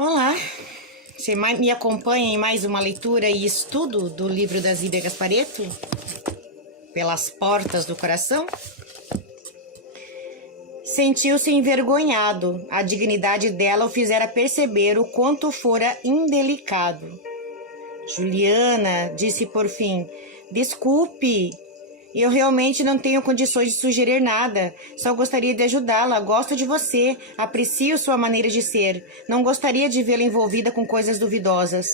Olá, você me acompanha em mais uma leitura e estudo do livro da Zíbia Gasparetto? Pelas portas do coração? Sentiu-se envergonhado, a dignidade dela o fizera perceber o quanto fora indelicado. Juliana, disse por fim, desculpe, eu realmente não tenho condições de sugerir nada. Só gostaria de ajudá-la. Gosto de você. Aprecio sua maneira de ser. Não gostaria de vê-la envolvida com coisas duvidosas.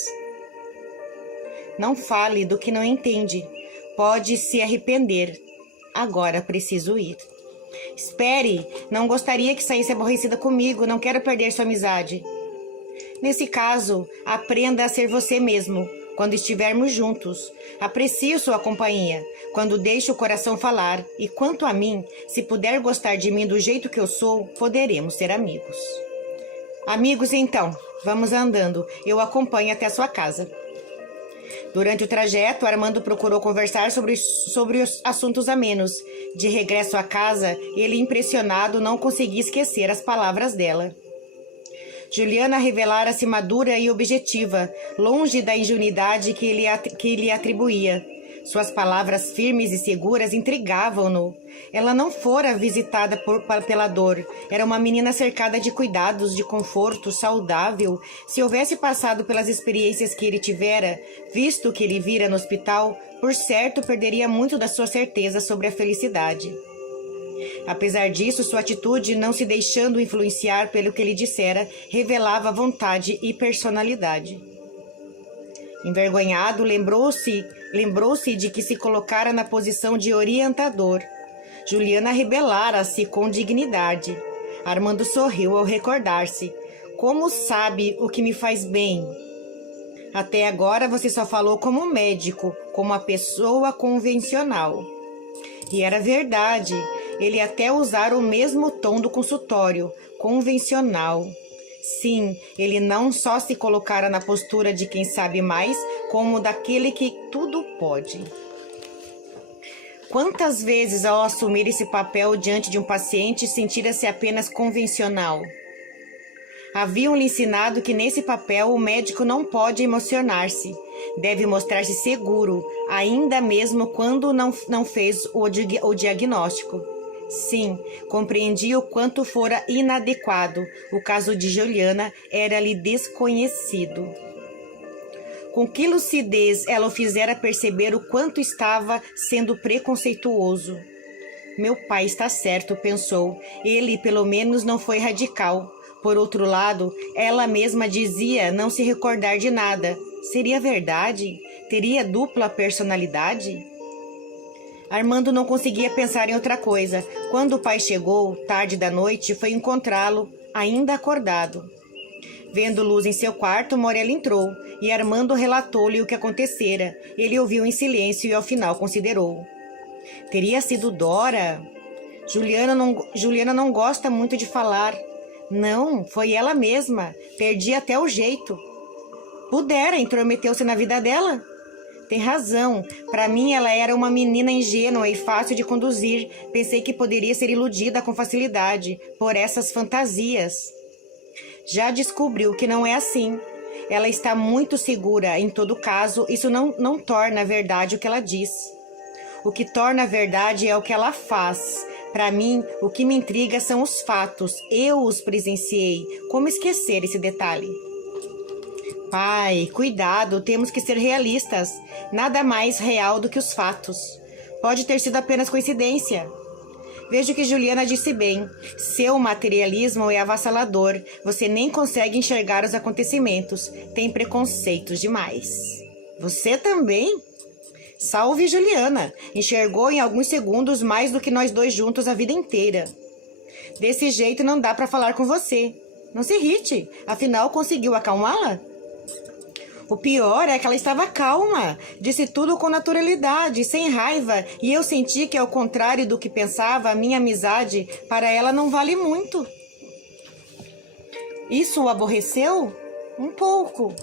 Não fale do que não entende. Pode se arrepender. Agora preciso ir. Espere. Não gostaria que saísse aborrecida comigo. Não quero perder sua amizade. Nesse caso, aprenda a ser você mesmo. Quando estivermos juntos, aprecio sua companhia, quando deixo o coração falar, e quanto a mim, se puder gostar de mim do jeito que eu sou, poderemos ser amigos. Amigos, então, vamos andando, eu acompanho até sua casa. Durante o trajeto, Armando procurou conversar sobre os assuntos amenos. De regresso à casa, ele, impressionado, não conseguia esquecer as palavras dela. Juliana revelara-se madura e objetiva, longe da ingenuidade que lhe atribuía. Suas palavras firmes e seguras intrigavam-no. Ela não fora visitada pela dor. Era uma menina cercada de cuidados, de conforto, saudável. Se houvesse passado pelas experiências que ele tivera, visto o que ele vira no hospital, por certo perderia muito da sua certeza sobre a felicidade. Apesar disso, sua atitude, não se deixando influenciar pelo que ele dissera, revelava vontade e personalidade. Envergonhado, lembrou-se de que se colocara na posição de orientador. Juliana rebelara-se com dignidade. Armando sorriu ao recordar-se. Como sabe o que me faz bem? Até agora você só falou como médico, como uma pessoa convencional. E era verdade. Ele até usara o mesmo tom do consultório, convencional. Sim, ele não só se colocara na postura de quem sabe mais, como daquele que tudo pode. Quantas vezes, ao assumir esse papel diante de um paciente, sentira-se apenas convencional? Haviam-lhe ensinado que nesse papel o médico não pode emocionar-se. Deve mostrar-se seguro, ainda mesmo quando não fez o diagnóstico. Sim, compreendia o quanto fora inadequado. O caso de Juliana era-lhe desconhecido. Com que lucidez ela o fizera perceber o quanto estava sendo preconceituoso. Meu pai está certo, pensou. Ele, pelo menos, não foi radical. Por outro lado, ela mesma dizia não se recordar de nada. Seria verdade? Teria dupla personalidade? Armando não conseguia pensar em outra coisa. Quando o pai chegou, tarde da noite, foi encontrá-lo, ainda acordado. Vendo luz em seu quarto, Morella entrou, e Armando relatou-lhe o que acontecera. Ele ouviu em silêncio e ao final considerou. Teria sido Dora? Juliana não gosta muito de falar. Não, foi ela mesma. Perdi até o jeito. Pudera, intrometeu-se na vida dela? Tem razão. Para mim, ela era uma menina ingênua e fácil de conduzir. Pensei que poderia ser iludida com facilidade por essas fantasias. Já descobriu que não é assim. Ela está muito segura. Em todo caso, isso não torna verdade o que ela diz. O que torna verdade é o que ela faz. Para mim, o que me intriga são os fatos. Eu os presenciei. Como esquecer esse detalhe? Pai, cuidado, temos que ser realistas. Nada mais real do que os fatos. Pode ter sido apenas coincidência. Vejo que Juliana disse bem. Seu materialismo é avassalador. Você nem consegue enxergar os acontecimentos. Tem preconceitos demais. Você também? Salve Juliana. Enxergou em alguns segundos mais do que nós dois juntos a vida inteira. Desse jeito não dá para falar com você. Não se irrite. Afinal, conseguiu acalmá-la? O pior é que ela estava calma, disse tudo com naturalidade, sem raiva, e eu senti que, ao contrário do que pensava, a minha amizade para ela não vale muito. Isso o aborreceu? Um pouco.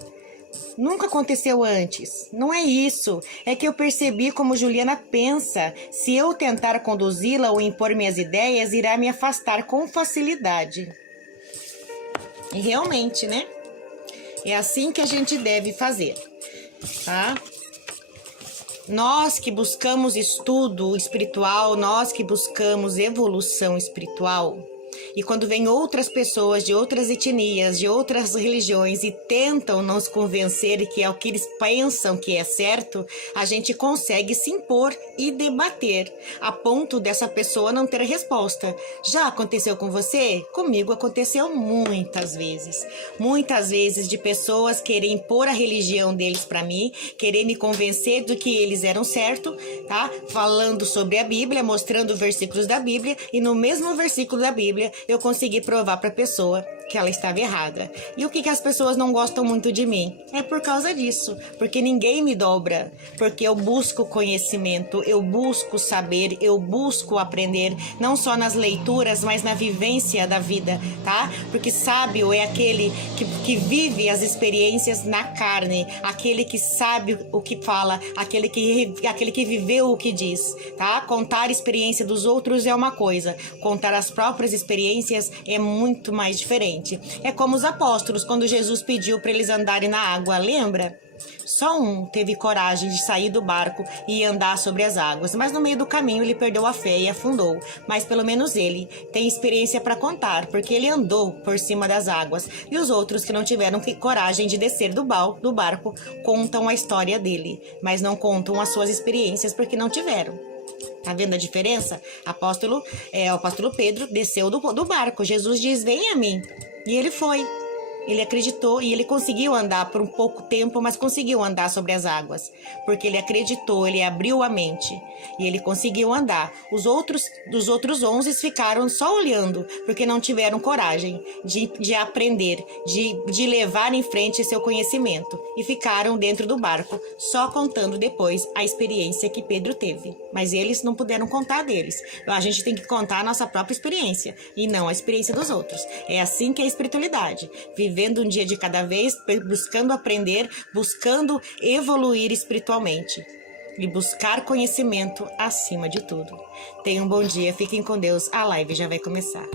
Nunca aconteceu antes. Não é isso. É que eu percebi como Juliana pensa. Se eu tentar conduzi-la ou impor minhas ideias, irá me afastar com facilidade. E realmente, né? É assim que a gente deve fazer, tá? Nós que buscamos estudo espiritual, nós que buscamos evolução espiritual, e quando vem outras pessoas de outras etnias, de outras religiões e tentam nos convencer que é o que eles pensam que é certo, a gente consegue se impor e debater, a ponto dessa pessoa não ter resposta. Já aconteceu com você? Comigo aconteceu muitas vezes. Muitas vezes de pessoas querem impor a religião deles para mim, querer me convencer do que eles eram certo, tá? Falando sobre a Bíblia, mostrando versículos da Bíblia, e no mesmo versículo da Bíblia eu consegui provar para a pessoa que ela estava errada. E o que as pessoas não gostam muito de mim? É por causa disso, porque ninguém me dobra, porque eu busco conhecimento, eu busco saber, eu busco aprender, não só nas leituras, mas na vivência da vida, tá? Porque sábio é aquele que vive as experiências na carne, aquele que sabe o que fala, aquele que viveu o que diz, tá? Contar a experiência dos outros é uma coisa, contar as próprias experiências é muito mais diferente. É como os apóstolos, quando Jesus pediu para eles andarem na água, lembra? Só um teve coragem de sair do barco e andar sobre as águas, mas no meio do caminho ele perdeu a fé e afundou. Mas pelo menos ele tem experiência para contar, porque ele andou por cima das águas. E os outros que não tiveram coragem de descer do barco contam a história dele, mas não contam as suas experiências porque não tiveram. Tá vendo a diferença? O apóstolo Pedro desceu do barco. Jesus diz, vem a mim. E ele foi. Ele acreditou e ele conseguiu andar por um pouco tempo, mas conseguiu andar sobre as águas. Porque ele acreditou, ele abriu a mente e ele conseguiu andar. Dos outros 11 ficaram só olhando, porque não tiveram coragem de aprender, de levar em frente seu conhecimento. E ficaram dentro do barco, só contando depois a experiência que Pedro teve. Mas eles não puderam contar deles. A gente tem que contar a nossa própria experiência e não a experiência dos outros. É assim que é a espiritualidade. Vivendo um dia de cada vez, buscando aprender, buscando evoluir espiritualmente e buscar conhecimento acima de tudo. Tenham um bom dia, fiquem com Deus, a live já vai começar.